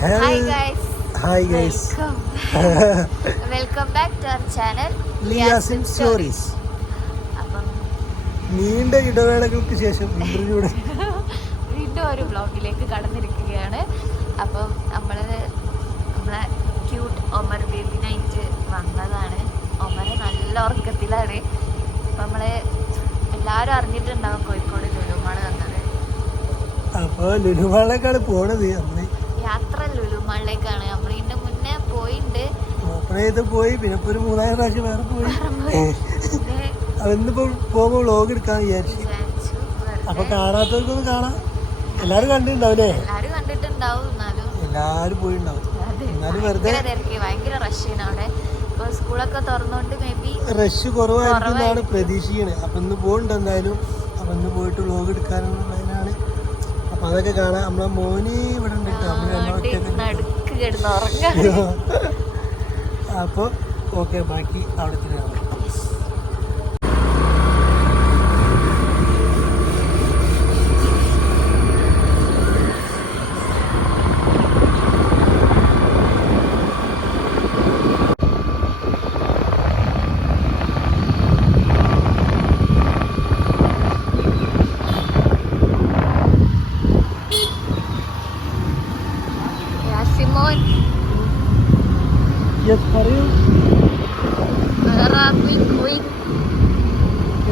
Hi guys. Hi guys. Welcome back to our channel Liasim Stories. നീണ്ട ഇടവേളകൾക്ക് ശേഷം ഇന്റർവ്യൂടെ വീണ്ടും ഒരു വ്ളോഗിലേക്ക് കടന്നിരിക്കുകയാണ്. അപ്പം നമ്മളെ ക്യൂട്ട് ഒമർ ബേബിനായിട്ട് വന്നതാണ്. ഒമർ നല്ല ഉറക്കത്തിലാണ്. അപ്പം നമ്മള് എല്ലാവരും അറിഞ്ഞിട്ടുണ്ടാവും കോഴിക്കോട് ലുലുമാള് വന്നത്. അപ്പോൾ ലുലുമാളിലേക്കാണ് പോണത്. നമ്മള് യാത്ര ലുലുമാളിലേക്കാണ്. നമ്മൾ ഇതിന്റെ മുന്നേ പോയിട്ടുണ്ട്. ഓപ്പൺ ചെയ്ത് പോയി, പിന്നെ ഒരു 3-4 പ്രാവശ്യം വേറെ പോയി. അന്നിപ്പോ പോകുമ്പോ വ്ളോഗ് എടുക്കാൻ വിചാരിച്ചു. അപ്പൊ കാണാത്തവർക്കൊന്ന് കാണാം. എല്ലാരും കണ്ടിട്ടുണ്ടാവില്ലേ? എല്ലാരും പോയിണ്ടാവും. എന്നാലും വെറുതെ ഭയങ്കര റഷാണ് അവിടെ. സ്കൂളൊക്കെ തുറന്നോണ്ട് മേ ബി റഷ് കുറവായിരിക്കുന്നതാണ് പ്രതീക്ഷിക്കുന്നത്. അപ്പൊ ഇന്ന് പോയിട്ടുണ്ട് എന്തായാലും. അപ്പൊ ഇന്ന് പോയിട്ട് വ്ളോഗ് എടുക്കാനുള്ളതിനാണ്. അപ്പൊ അതൊക്കെ കാണാം. നമ്മളെ മോനി ഇവിടെ ഉണ്ട്. അപ്പൊ ഓക്കെ, ബാക്കി അവിടെ തന്നെ കാണാം.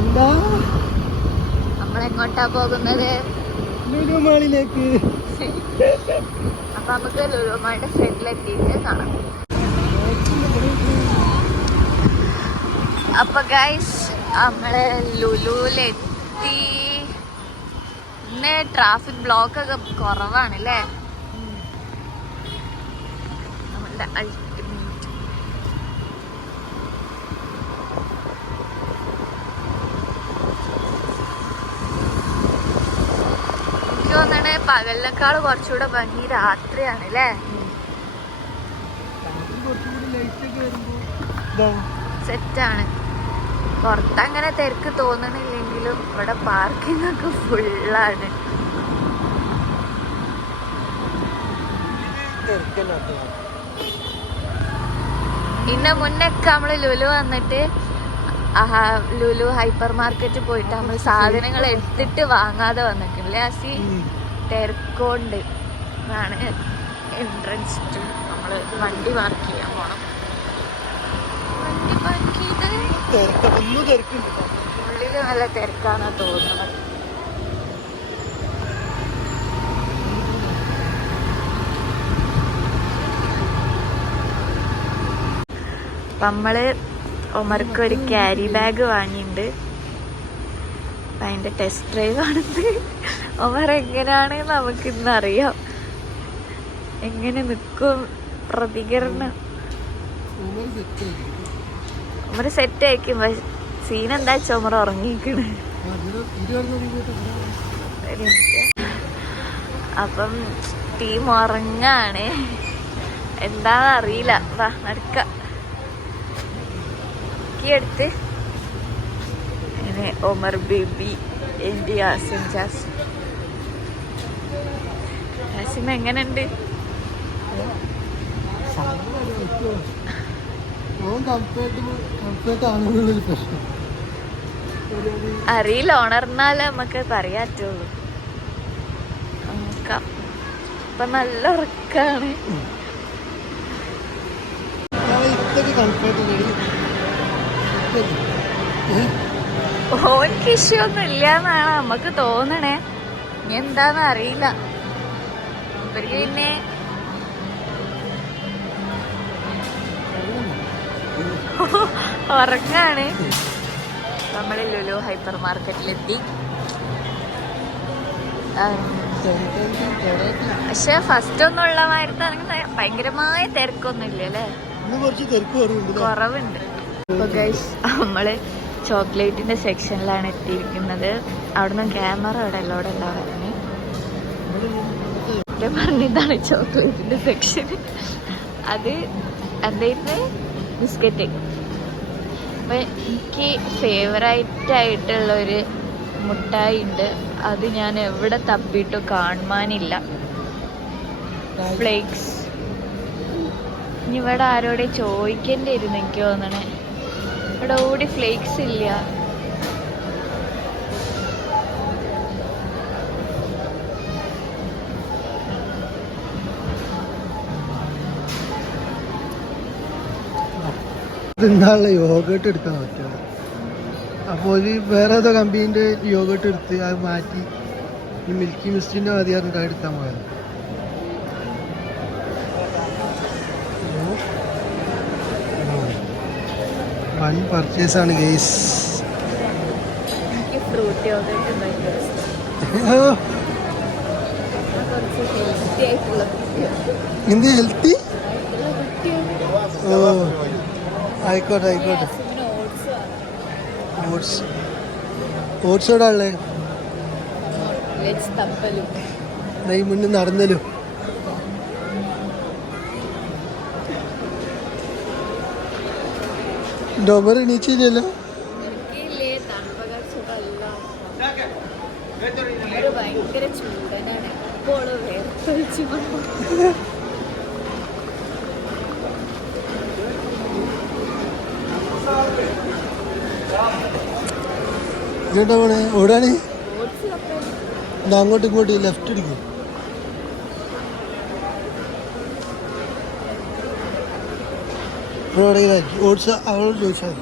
എന്താ നമ്മളെങ്ങോട്ടാ പോകുന്നത്? ലുലുമാളിലേക്ക്. അപ്പൊ നമുക്ക് ലുലുമാളിന്റെ ഫ്രണ്ടിലെത്തിയിട്ട് കാണാം. അപ്പൊ ഗൈസ് നമ്മള് ലുലുവിലെത്തി. ഇന്ന് ട്രാഫിക് ബ്ലോക്ക് ഒക്കെ കുറവാണ് അല്ലേ? നമ്മളുടെ തോന്നണേ പകലിനേക്കാൾ കുറച്ചുകൂടെ ഭംഗി രാത്രിയാണ് അല്ലേ? സെറ്റാണ്. പുറത്തങ്ങനെ തിരക്ക് തോന്നണില്ലെങ്കിലും ഇവിടെ പാർക്കിംഗ് ഒക്കെ ഫുള്ളാണ്. ഇന്ന് മുന്നൊക്കെ നമ്മള് ലുലു വന്നിട്ട് ലുലു ഹൈപ്പർ മാർക്കറ്റ് പോയിട്ട് നമ്മൾ സാധനങ്ങൾ എടുത്തിട്ട് വാങ്ങാതെ വന്നിട്ടില്ലേ? അസി തിരക്കോണ്ട് ആണ് എൻട്രൻസ്. നമ്മള് വണ്ടി പാർക്ക് ചെയ്യാൻ പോണം. വണ്ടി പാർക്ക് ചെയ്ത് ഉള്ളില് നല്ല തിരക്കാന്നാ തോന്നുന്നത്. നമ്മള് ഒമർക്ക് ഒരു ക്യാരി ബാഗ് വാങ്ങിയിട്ടുണ്ട്. അപ്പം അതിൻ്റെ ടെസ്റ്റ് ഡ്രൈവ് ആണിത്. ഒമർ എങ്ങനെയാണ് നമുക്കിന്നറിയാം. എങ്ങനെ നിൽക്കും പ്രതികരണം. ഒമർ സെറ്റ് ആയിരിക്കും. സീൻ എന്താ വെച്ചാൽ ഒമർ ഉറങ്ങിക്കണ്. അപ്പം ടീം ഉറങ്ങാണ്. എന്താണെന്ന് അറിയില്ല. വാ നടക്കാം. എടുത്ത് ഒമർ ബേബി എൻ്റെ യാസിം യാസിം എങ്ങനെയുണ്ട്? അറിയില്ല. ഉണർന്നാലേ നമുക്ക് പറയാൻ പറ്റുള്ളൂ. നോക്കാം. ഇപ്പൊ നല്ല ഉറക്കാണ്. ഓനിക്ക് ഇഷ്യൂ ഒന്നും ഇല്ലാന്നാണ് നമുക്ക് തോന്നണേ. ഇനി എന്താന്ന് അറിയില്ല. ഇവർക്ക് പിന്നെ ഉറങ്ങാണ്. നമ്മള് ലുലു ഹൈപ്പർ മാർക്കറ്റിലെത്തി. പക്ഷെ ഫസ്റ്റ് ഒന്നും ഉള്ള മാതിരത്താണെങ്കിൽ ഭയങ്കരമായ തിരക്കൊന്നും ഇല്ല അല്ലേ? കുറവുണ്ട്. അപ്പോൾ ഗൈസ് നമ്മള് ചോക്ലേറ്റിന്റെ സെക്ഷനിലാണ് എത്തിയിരിക്കുന്നത്. അവിടുന്ന് ക്യാമറ അവിടെ എല്ലാം ഉണ്ടാവുന്നത് പറഞ്ഞിതാണ് ചോക്ലേറ്റിന്റെ സെക്ഷൻ. അത് എന്തായിരുന്നു? ബിസ്ക്കറ്റ്. അപ്പം എനിക്ക് ഫേവറേറ്റായിട്ടുള്ളൊരു മുട്ടായി ഉണ്ട്. അത് ഞാൻ എവിടെ തപ്പിയിട്ടും കാണുവാനില്ല. ഫ്ലേക്സ്. ഇനി ഇവിടെ ആരോടെ ചോദിക്കേണ്ടി ഇരുന്ന് എനിക്ക് തോന്നണേ. ഇവിടെ ഓടി ഫ്ലേക്സ് ഇല്ല. ഇന്നാളുള്ള യോഗട്ട് എടുക്കാൻ പറ്റുക. അപ്പോൾ ഒരു വേറെ ഏതോ കമ്പനീൻ്റെ യോഗട്ട് എടുത്ത് അത് മാറ്റി ഈ മിൽക്കി മിസ്റ്റിൻ്റെ മതി പറഞ്ഞിട്ട് അത് എടുക്കാൻ പോയത്. വൺ പർച്ചേസാണ് ഗെയ്സ്. എനിക്ക് ഫ്രൂട്ട് യോഗട്ട് എന്ത് ഹെൽത്തി? ഓ ആയിക്കോട്ടെ ആയിക്കോട്ടെ. ഓട്സ് ഓട്സ് എവിടെ ഉള്ളേ? ഈ മുന്നിൽ നടന്നല്ലോ. ഡോമർ എണീച്ചില്ലല്ലോ. ഭയങ്കര ചൂടനാണ്. ഇങ്ങോട്ടാ പോണേ? ഓടാണ്. അങ്ങോട്ടും ഇങ്ങോട്ടും ലെഫ്റ്റ് അടിക്കും. ഓട്സ് അവളോട് ചോദിച്ചാൽ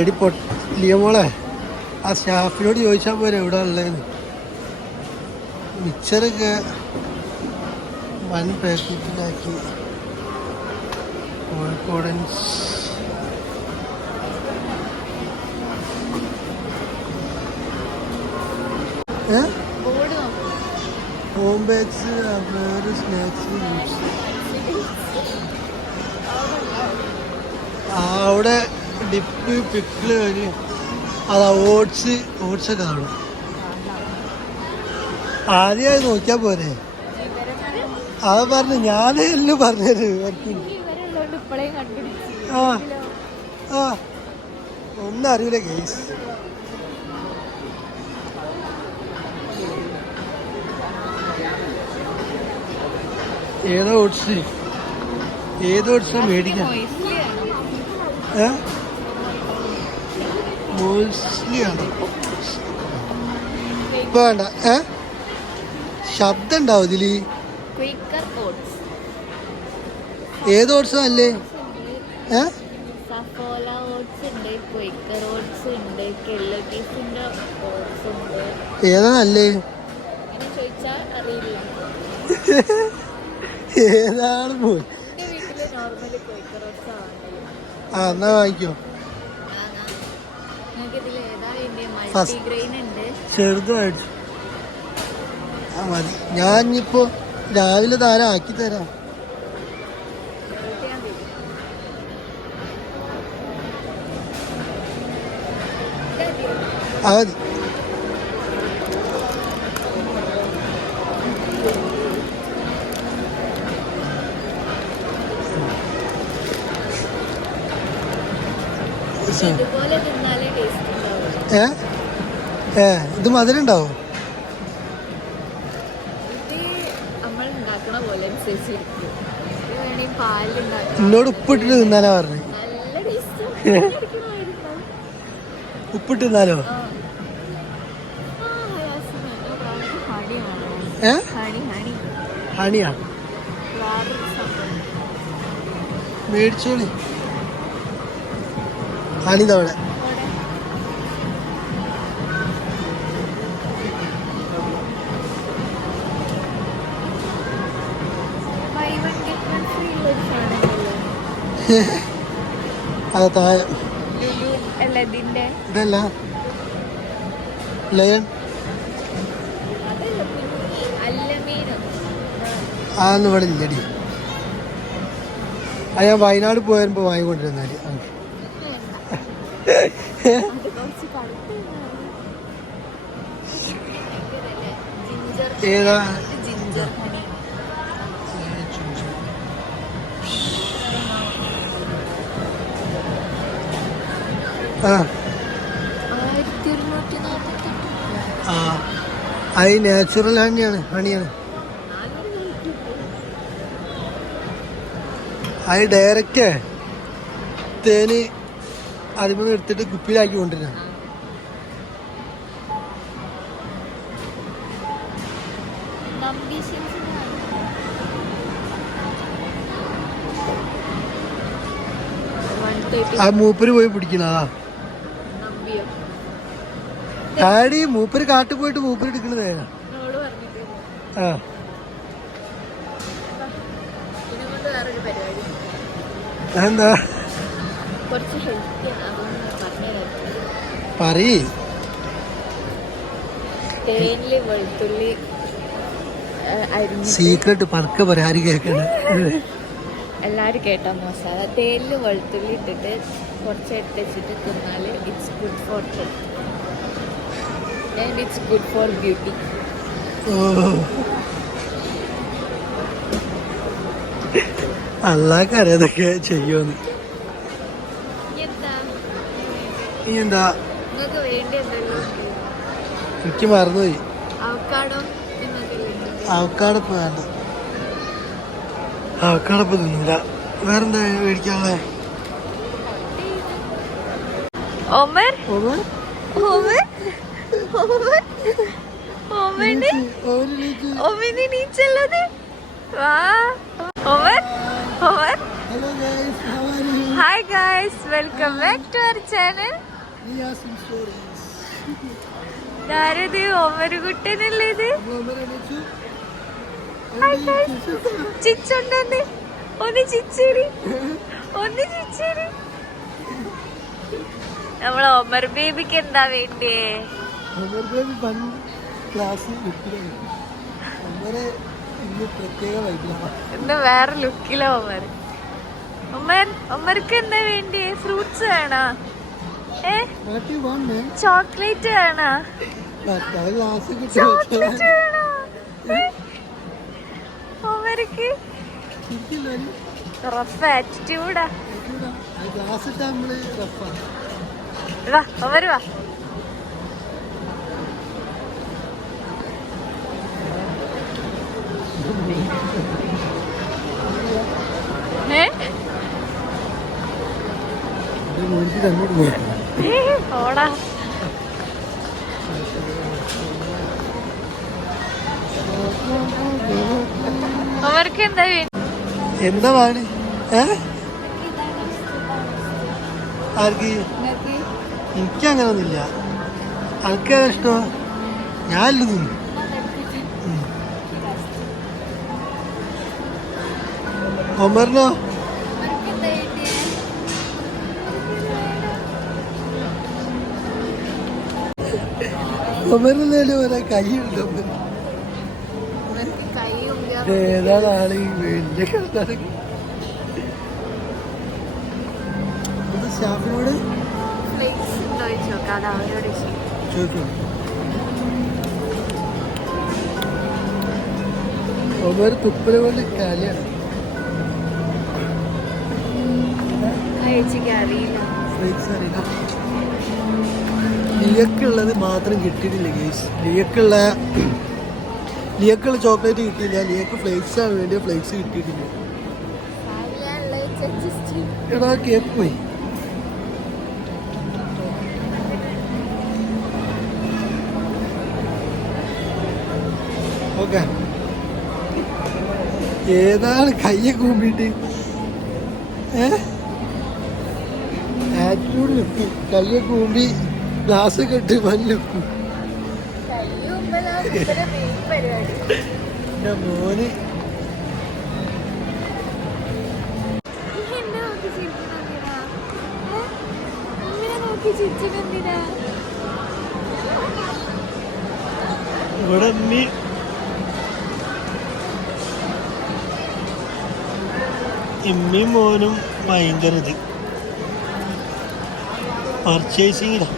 എടി ലിയമോളെ ആ സ്റ്റാഫിനോട് ചോദിച്ചാൽ പോരെ എവിടെ ഉള്ളതെന്ന്. മിക്സറൊക്കെ വൺ പാക്കറ്റിലാക്കി. കോഴിക്കോടൻസ് ഹോം ബാഗ്സ് വേറെ സ്നാക്സ് അവിടെ ഡിപ്പ് പിക്കിള് വരി അതാ ഓട്സൊക്കെ കാണും. ആദ്യം അത് നോക്കിയാൽ പോരെ. അത് പറഞ്ഞു ഞാനെല്ലാം പറഞ്ഞത് ആ ആ ഒന്നും അറിയില്ല കേസ്. ഏതോ ഓട്സ് മേടിക്കാം. മോസ്ലിയാണ് ഇപ്പൊ വേണ്ട. ശബ്ദം ഉണ്ടാവും ഇതില്. ഏത് ഓട്സാ അല്ലേ? സഫോല ഓട്സ് ഉണ്ട്, ക്വിക്കർ ഓട്സ് ഉണ്ട്, കെല്ലഗീസിന്റെ ഓട്സ് ഉണ്ട്. ഏതാ നല്ലേ? ചോദിച്ചാൽ അറിയില്ല. ഏതാണ് പോയി? എന്റെ വീട്ടില് നോർമലി ക്വിക്കർ ഓട്സ് ആണല്ലോ. ആ എന്നാ വാങ്ങിക്കോ. നിങ്ങൾക്ക് ഇതിൽ ഏതാ വേണ്ടിയ? മൾട്ടിഗ്രെയിൻ ഉണ്ട്. ചെറുതായിട്ട് ആ മതി. ഞാൻ ഇപ്പോ രാവിലെ താരം ആക്കി തരാം. ആ മതി. ഇത് മധുരം ഉണ്ടാവും. എന്നോട് ഉപ്പിട്ടിട്ട് തിന്നാനാ പറഞ്ഞു. ഉപ്പിട്ട് തിന്നാലോ? ഹണിയാ മേടിച്ചോളി. ഹണി തവണ അത് താഴെ ഇതല്ല ലയൺ. അതൊന്നും ഇവിടെ ഇല്ലടി. അത് ഞാൻ വയനാട് പോയപ്പോ വാങ്ങിക്കൊണ്ടിരുന്നാല്. ഏതാ? ആ 1148. ആ അത് നാച്ചുറൽ ഹണിയാണ്. അത് ഡയറക്റ്റ് തേന് അതിൽ എടുത്തിട്ട് കുപ്പിയിലാക്കി കൊണ്ടുവരാ. ആ മൂപ്പര് പോയി പിടിക്കണതാ. ഡാഡി മൂപ്പര് കാട്ടിൽ പോയിട്ട് മൂപ്പര് എടുക്കണത്. ആ എന്താ പറയ്. സീക്രട്ട് പതുക്കെ പറയാ, ആര് കേക്കണ. എല്ലാരും കേട്ടാ മസാല തേനില് വെളുത്തുള്ളി ഇട്ടിട്ട് കുറച്ച് എടുത്ത് വെച്ചിട്ട് തിന്നാല് it's good for health and it's good for beauty. അല്ലാക്കറിയാതൊക്കെ ചെയ്യുമെന്ന്. എന്താ നിങ്ങൾക്ക് വേണ്ടി എന്തെല്ലോ എനിക്ക് മറന്നുപോയി. അവക്കാടോ അവക്കാടപ്പ് വേണ്ട, അവക്കാടപ്പ് തിന്നില്ല. വേറെന്താ മേടിക്കാനുള്ളേ? ഒമർ ഒമിന് നീച്ചല്ലത് വാ. Hi guys, welcome back to our channel. ആരത്? ഒമര് കുട്ടനല്ലേ ഇത്? ചിച്ചുണ്ടെന്ന് ഒന്ന് ചിച്ചേരി, ഒന്ന് ചിച്ചേരി. നമ്മളെ ഒമർ ബേബിക്ക് എന്താ വേണ്ടിയേ? ഇന്ന് വേറെ ലുക്കില ഒമർ. ഒമർക്ക് എന്താ വേണ്ടിയേ? ഫ്രൂട്ട്സ് വേണോ? ചോക്ലേറ്റ് വേണോ? ചോക്ലേറ്റ് വേണോ ഒമർക്ക്? റഫ് ആറ്റിറ്റ്യൂഡാ. വാ ഒമർ വാ. ഓടാ. അവർക്ക് എന്താ എന്താ പാട്? ആർക്ക്? എനിക്ക് അങ്ങനൊന്നുമില്ല. ആൾക്കാരെ ഇഷ്ടമാ, ഞാനില്ല തിന്നു. ഒമറിനോ? ഒമറിനേലും ഒരാ കൈയുണ്ട്. ഏതാണ് ആള്? വലിയ കണ്ടാണ്. സ്റ്റാഫിനോട് ചോദിക്കും. ഒമർ തുപ്പല കൊണ്ട് കലയാണ്. ലിയക്കുള്ളത് മാത്രം കിട്ടിയിട്ടില്ല ഗേസ്. ലിയക്കുള്ള ചോക്ലേറ്റ് കിട്ടിയില്ല. ലിയക്ക് ഫ്ലേക്സ് ആണ് വേണ്ടിയ, ഫ്ലേക്സ് കിട്ടിയിട്ടില്ല. എടാ കേക്ക് പോയി. ഓക്കെ, ഏതാണ് കയ്യെ കൂമ്പിട്ട്? Attitude look. കയ്യെ കൂമ്പി ഗ്ലാസ് കെട്ട് പല്ലുക്കു. എന്റെ മോന് ഇവിടെ ഇമ്മയും മോനും ഭയങ്കര ഇത് പർച്ചേസിങ്ങിലാ.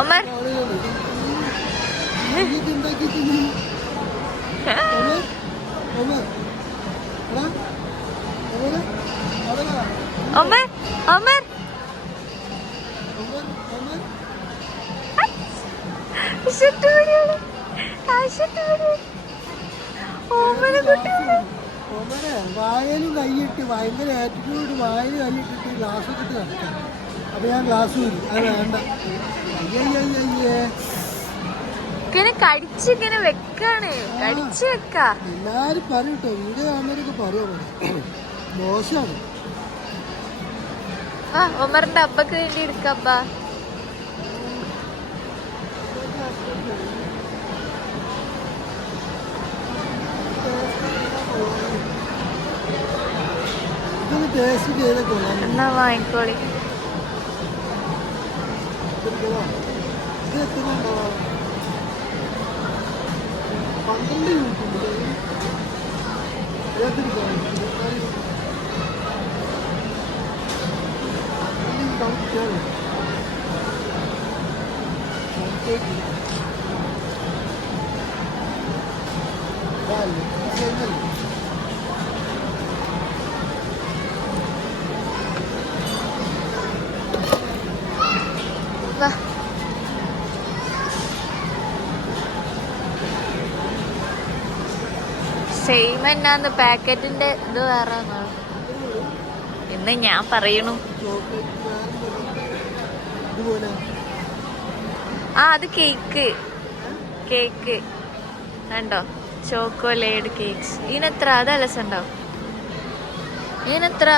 ഒമർ ഒമർ ഒമർ വായലും കൈയിട്ട് ഭയങ്കര ആറ്റിറ്റ്യൂഡ് വായൽ കൈയിട്ടിട്ട് ഗ്ലാസ് ഇട്ടിട്ട് നടക്കാം. അപ്പൊ ഞാൻ ഗ്ലാസ് വരും, അത് വേണ്ട. ഇങ്ങനെ കടിച്ചിങ്ങനെ വെക്കാണ്, കടിച്ചു വെക്കാ. എല്ലാരും പറയും കേട്ടോ, വീഡിയോ കാണുന്നവരൊക്കെ പറയാ മോശമാണ്. ആ ഒമറിന്റെ അബ്ബക്ക് വേണ്ടി എടുക്കബ്ബ. ഇതൊന്ന് ടേസ്റ്റ് ചെയ്തൊക്കെ എന്നാ വാങ്ങിക്കോളി. ഇത് എത്ര ഉണ്ടാവാം? 12 യൂണിറ്റ് വാ. സെയിം എന്നാന്ന് പാക്കറ്റിന്റെ ഇത് വേറെ ഇന്ന് ഞാൻ പറയണു. ആ അത് കേക്ക് കേക്ക് കണ്ടോ, ചോക്കോലേഡ് കേക്ക്സ്. ഇതിനെത്ര? അത് അലസുണ്ടാവും. ഇതിനെത്ര?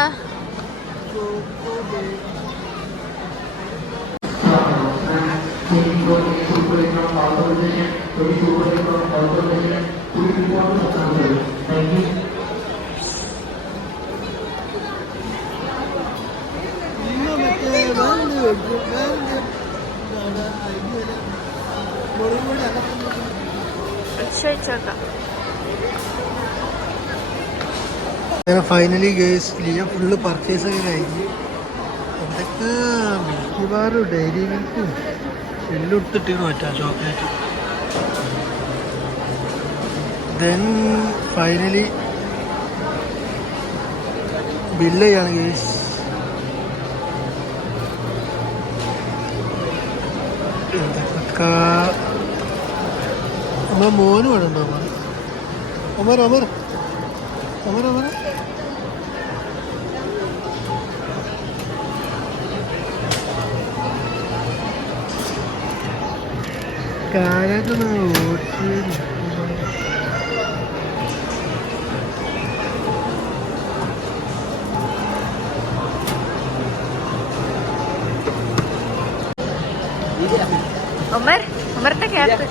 ഫൈനലി ഗേസ് ലിയ ഫുള്ള് പർച്ചേസ് ഒക്കെ കഴിഞ്ഞ് എന്തൊക്കെ മിൽക്കി ബാറും ഡയറി മിൽക്കും എല്ലാം എടുത്തിട്ട് മാറ്റാം ചോക്ലേറ്റ്. ദെൻ ഫൈനലി ബില്ല് ചെയ്യാണ് ഗേസ്. എന്തൊക്കെ നമ്മളെ മോന് വേണം ഉണ്ടോ? ഒമർ ഒമർ ഒമർ ഒമർ കാര്യമായിട്ടൊന്ന് ഓടിച്ച് ഒമർ ഒമറിന്റെ ക്യാപ്പ്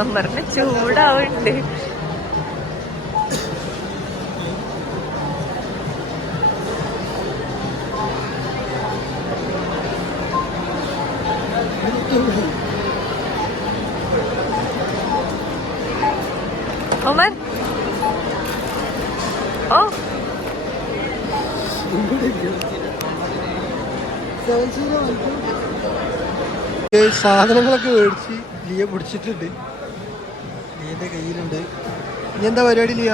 ഒമറിന് ചൂടാവുന്നുണ്ട്. ഒമർ ഓ സാധനങ്ങളൊക്കെ മേടിച്ച് ലിയ പിടിച്ചിട്ടുണ്ട്. ലിയന്റെ കയ്യിലുണ്ട്. ഇനി എന്താ പരിപാടി ലിയ?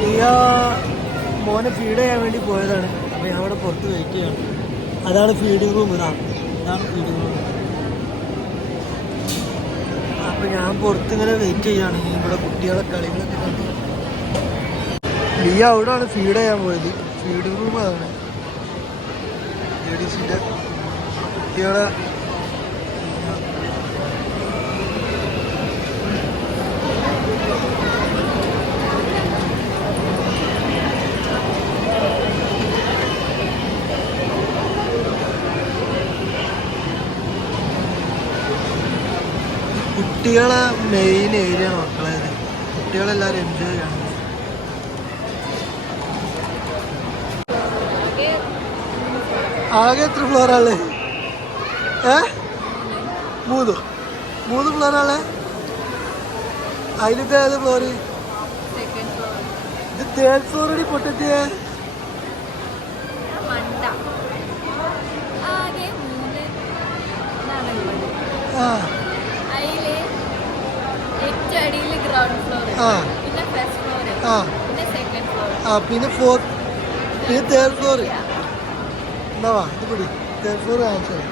ലിയ മോനെ ഫീഡ് ചെയ്യാൻ വേണ്ടി പോയതാണ്. അപ്പോൾ ഞാൻ അവിടെ പുറത്ത് വെയിറ്റ് ചെയ്യാണ്. അതാണ് ഫീഡിങ് റൂം. ഇതാണ് ഫീഡിങ് റൂം. അപ്പോൾ ഞാൻ പുറത്തിങ്ങനെ വെയിറ്റ് ചെയ്യാണ്. ഇവിടെ കുട്ടികളെ കളികളൊക്കെ കണ്ടു. ലിയ അവിടെയാണ് ഫീഡ് ചെയ്യാൻ പോയത്. ഫീഡിങ് റൂം അതാണ്. ലേഡീസിൻ്റെ കുട്ടികളെ കുട്ടികളെ മെയിൻ ഏരിയ ആണ് മക്കളെ. കുട്ടികളെല്ലാവരും എൻജോയ് ചെയ്യണം. ആകെ എത്ര ഫ്ലോറാള്? 3 ഫ്ലോറാളെ. അതിലിപ്പോൾ ഏത് ഫ്ലോറ്? ഇത് തേൽസോറടി പൊട്ടത്തിയ മണ്ട ആകെ 3 ഇതാണുള്ളത്. ആ അതില് ഏറ്റവും അടിയിൽ ഗ്രൗണ്ട് ഫ്ലോർ, ആ പിന്നെ ഫസ്റ്റ് ഫ്ലോർ, ആ പിന്നെ സെക്കൻഡ് ഫ്ലോർ. ആ പിന്നെ ഫോർത്ത് പിന്നെ തേർഡ് ഫ്ലോർ. എന്നാവാ ഇത് പിടി തേർഡ് ഫ്ലോർ കാണിച്ചത്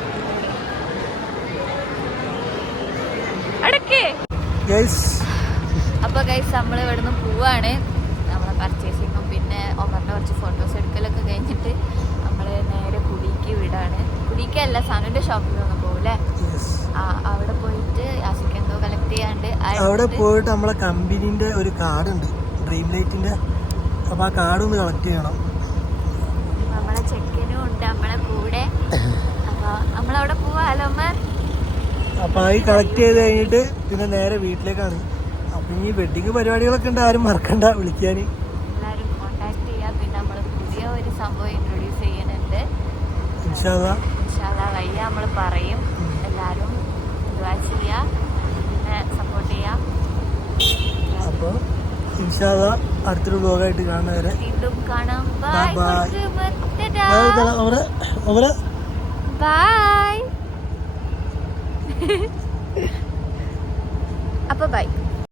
അടക്കേ. ഗൈസ്. അപ്പോൾ ഗൈസ് നമ്മൾ ഇവിടുന്ന് പോവാണ്. നമ്മളെ പർച്ചേസിങ്ങും പിന്നെ ഒമറിൻ്റെ കുറച്ച് ഫോട്ടോസ് എടുക്കലൊക്കെ കഴിഞ്ഞിട്ട് നമ്മൾ നേരെ കുടിക്ക് വിടാണ്. കുടിക്കല്ല, സനുവിൻ്റെ ഷോപ്പിലൊന്നും പോകൂലേ. അവിടെ പോയിട്ട് ആസിക്ക് എന്തോ കളക്ട് ചെയ്യാണ്ട് അവിടെ പോയിട്ട് നമ്മളെ കമ്പനീൻ്റെ ഒരു കാർഡുണ്ട്, ഡ്രീം ലൈറ്റിൻ്റെ. അപ്പോൾ ആ കാർഡ് ഒന്ന് കളക്ട് ചെയ്യണം. നമ്മളെ ചെക്കനും ഉണ്ട് നമ്മളെ കൂടെ. അപ്പോൾ നമ്മളവിടെ പോവാലോ ഒമർ. അപ്പോൾ അത് കളക്ട് ചെയ്ത് കഴിഞ്ഞിട്ട് പിന്നെ നേരെ വീട്ടിലേക്കാണ്. അപ്പം ഈ വെഡിങ് പരിപാടികളൊക്കെ ഉണ്ട്, ആരും മറക്കണ്ട വിളിക്കാൻ. എല്ലാവരും കോണ്ടാക്ട് ചെയ്യുക. പിന്നെ നമ്മൾ പുതിയ ഒരു സംഭവം ഇൻട്രൊഡ്യൂസ് ചെയ്യുന്നുണ്ട്. ഇൻഷാ അല്ലാഹ് വയ്യ നമ്മൾ പറയും. എല്ലാവരും ദുആ ചെയ്യുക, പിന്നെ സപ്പോർട്ട് ചെയ്യുക. അപ്പോൾ ഇൻഷാ അല്ലാഹ് അടുത്തൊരു വ്ലോഗായിട്ട് കാണുന്നവരെ വീണ്ടും കാണാം. Bye bye. ബൈ. അപ്പോൾ ബൈ.